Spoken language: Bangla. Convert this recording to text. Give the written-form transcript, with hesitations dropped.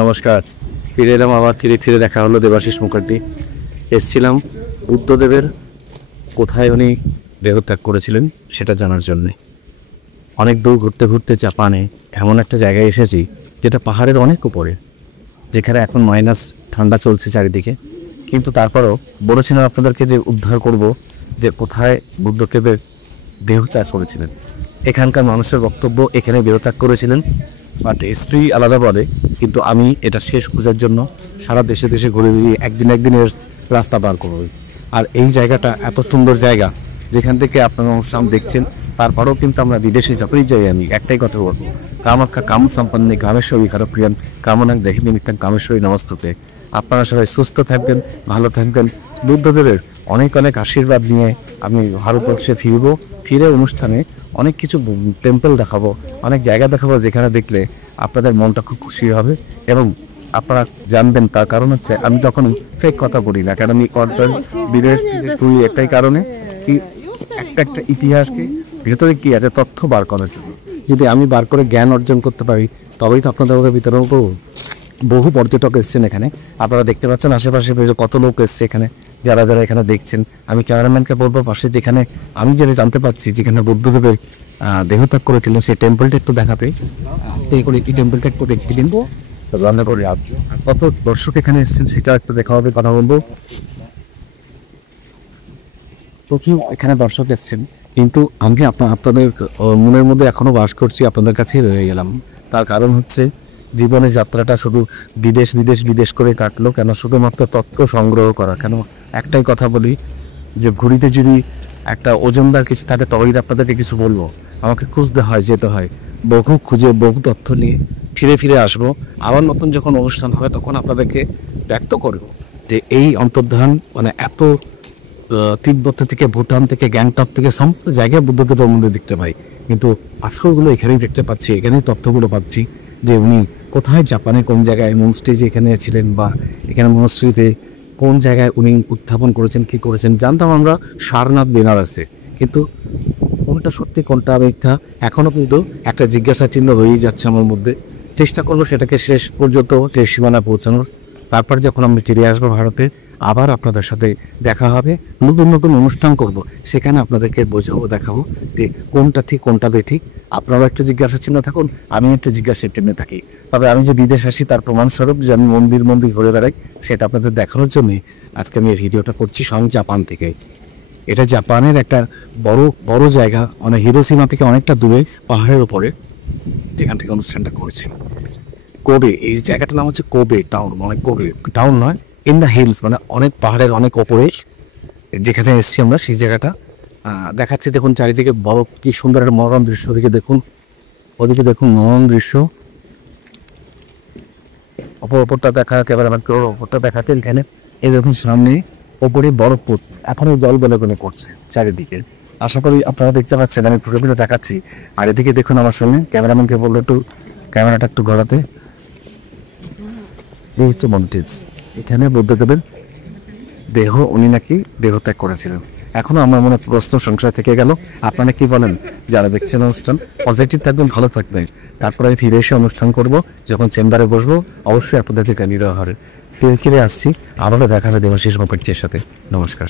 নমস্কার, ফিরে এলাম আবার। ধীরে ধীরে দেখা হলো দেবাশিস মুখার্জি। এসছিলাম বুদ্ধদেবের কোথায় উনি দেহত্যাগ করেছিলেন সেটা জানার জন্যে। অনেক দূর ঘুরতে ঘুরতে জাপানে এমন একটা জায়গায় এসেছি যেটা পাহাড়ের অনেক উপরে, যেখানে এখন মাইনাস ঠান্ডা চলছে চারিদিকে। কিন্তু তারপরও বলেছিলাম আপনাদেরকে যে উদ্ধার করব যে কোথায় বুদ্ধদেবের দেহত্যাগ করেছিলেন। এখানকার মানুষের বক্তব্য এখানে দেহত্যাগ করেছিলেন, বাট হিস্ট্রি আলাদা বলে। কিন্তু আমি এটা শেষ খোঁজার জন্য সারা দেশে দেশে ঘুরে বেরিয়ে একদিনের রাস্তা বার করব। আর এই জায়গাটা এত সুন্দর জায়গা, যেখান থেকে আপনারা অনুষ্ঠান দেখছেন। তারপরেও কিন্তু আমরা বিদেশে যতই যাই আমি একটাই কথা বলবো, কামাখ্যা কাম সম্পন্নে কামেশ্বরী খারপ্রিয়ান কামনাক দেখি নিমিত্তান কামেশ্বরী নমস্তুতে। আপনারা সবাই সুস্থ থাকবেন, ভালো থাকবেন। বুদ্ধদেবের অনেক অনেক আশীর্বাদ নিয়ে আমি ভারতবর্ষে ফিরবো। ফিরে অনুষ্ঠানে অনেক কিছু টেম্পল দেখাবো, অনেক জায়গা দেখাবো, যেখানে দেখলে আপনাদের মনটা খুব খুশি হবে এবং আপনারা জানবেন। তার কারণ হচ্ছে আমি তখন ফেক কথা বলি না, কারণ আমি বিদের তুই একটাই কারণে একটা একটা ইতিহাসকে ভেতরে কি আছে তথ্য বার করার জন্য। যদি আমি বার করে জ্ঞান অর্জন করতে পারি তবেই তো আপনাদের মধ্যে বিতরণ করব। বহু পর্যটক এসছেন এখানে, আপনারা দেখতে পাচ্ছেন আশেপাশে কত লোক এসছে এখানে। যারা যারা এখানে দেখছেন, আমি ক্যামেরাম্যানকে বলবো পাশে যেখানে আমি যেটা জানতে পারছি যেখানে বুদ্ধদেবের দেহত্যাগ করেছিলেন সেই টেম্পলটা একটু দেখাবে। এই টেম্পলটা একটু দেখতে দিন, রান্না করে কত দর্শক এখানে এসছেন সেটা একটু দেখা হবে, কথা বলবো। তো কি এখানে দর্শক এসছেন, কিন্তু আমি আপনাদের মনের মধ্যে এখনো বাস করছি, আপনাদের কাছেই রয়ে গেলাম। তার কারণ হচ্ছে জীবনের যাত্রাটা শুধু বিদেশ বিদেশ বিদেশ করে কাটলো কেন? শুধুমাত্র তথ্য সংগ্রহ করা কেন? একটাই কথা বলি যে ঘুরিতে যদি একটা ওজনদার কিছু থাকে তবেই আপনাদেরকে কিছু বলবো। আমাকে খুঁজতে হয়, যেতে হয়, বহু খুঁজে বহু তথ্য নিয়ে ফিরে ফিরে আসবো। আবার নতুন যখন অনুষ্ঠান হবে তখন আপনাদেরকে ব্যক্ত করবো যে এই অন্তর্ধান মানে এত তিব্বত থেকে, ভুটান থেকে, গ্যাংটক থেকে সমস্ত জায়গায় বুদ্ধদেবের মন্দির দেখতে পাই, কিন্তু আসলগুলো এখানেই দেখতে পাচ্ছি, এখানেই তথ্যগুলো পাচ্ছি যে উনি কোথায়, জাপানে কোন জায়গায় মনস্ট্রিজে এখানে ছিলেন, বা এখানে মনস্ট্রিতে কোন জায়গায় উনি উত্থাপন করেছেন, কী করেছেন। জানতাম আমরা সারনাথ বেনারসে, কিন্তু কোনটা সত্যি কোনটা মিথ্যা এখনও কিন্তু একটা জিজ্ঞাসা চিহ্ন রয়েই যাচ্ছে আমার মধ্যে। চেষ্টা করবো সেটাকে শেষ পর্যন্ত সীমানা পৌঁছানোর। তারপর যখন আমি ফিরে আসবো ভারতে, আবার আপনাদের সাথে দেখা হবে, নতুন নতুন অনুষ্ঠান করব, সেখানে আপনাদেরকে বোঝাবো, দেখাবো যে কোনটা ঠিক কোনটা বেঠিক। আপনারাও একটু জিজ্ঞাসা চিহ্ন থাকুন, আমি একটু জিজ্ঞাসা চিহ্ন থাকি। তবে আমি যে বিদেশ আসি তার প্রমাণস্বরূপ যে আমি মন্দির মন্দির ঘুরে বেড়াই, সেটা আপনাদের দেখানোর জন্যই আজকে আমি এই ভিডিওটা করছি স্বয়ং জাপান থেকে। এটা জাপানের একটা বড় বড় জায়গা, মানে হিরোশিমা থেকে অনেকটা দূরে পাহাড়ের উপরে, যেখান থেকে অনুষ্ঠানটা করেছি। কোবে, এই জায়গাটার নাম হচ্ছে কোবে টাউন, মানে কোবে টাউন নয়, ইন দ্য হিলস, মানে অনেক পাহাড়ের অনেক ওপরে যেখানে এসেছি আমরা সেই জায়গাটা দেখাচ্ছি। দেখুন চারিদিকে বড় কি সুন্দর একটা মনোরম দৃশ্য, ওদিকে দেখুন, ওদিকে দেখুন মনোরম দৃশ্য। ওপরটা দেখা, ক্যামেরাম্যান ওপরটা দেখাতে এখানে এই দেখুন সামনে ওপরে বরফ পড়ছে, এখনও জল বলে গলে করছে চারিদিকে। আশা করি আপনারা দেখতে পাচ্ছেন, আমি পুরোপুরি দেখাচ্ছি। আর এদিকে দেখুন আমার সঙ্গে ক্যামেরাম্যানকে বললো একটু ক্যামেরাটা একটু ঘোরাতে। এই হচ্ছে মন্টিজ, এখানে বুদ্ধদেবের দেহ উনি নাকি দেহত্যাগ করেছিলেন। এখনও আমার মনে প্রশ্ন সংশয় থেকে গেল। আপনারা কি বলেন যারা দেখছেন অনুষ্ঠান? পজিটিভ থাকবেন, ভালো থাকবেন। তারপরে আমি ফিরে এসে অনুষ্ঠান করবো, যখন চেম্বারে বসবো অবশ্যই আপনাদেরকে নিরহারে ফিরে আসছি। আবারও দেখা হবে দেবাশিস মুখার্জির সাথে। নমস্কার।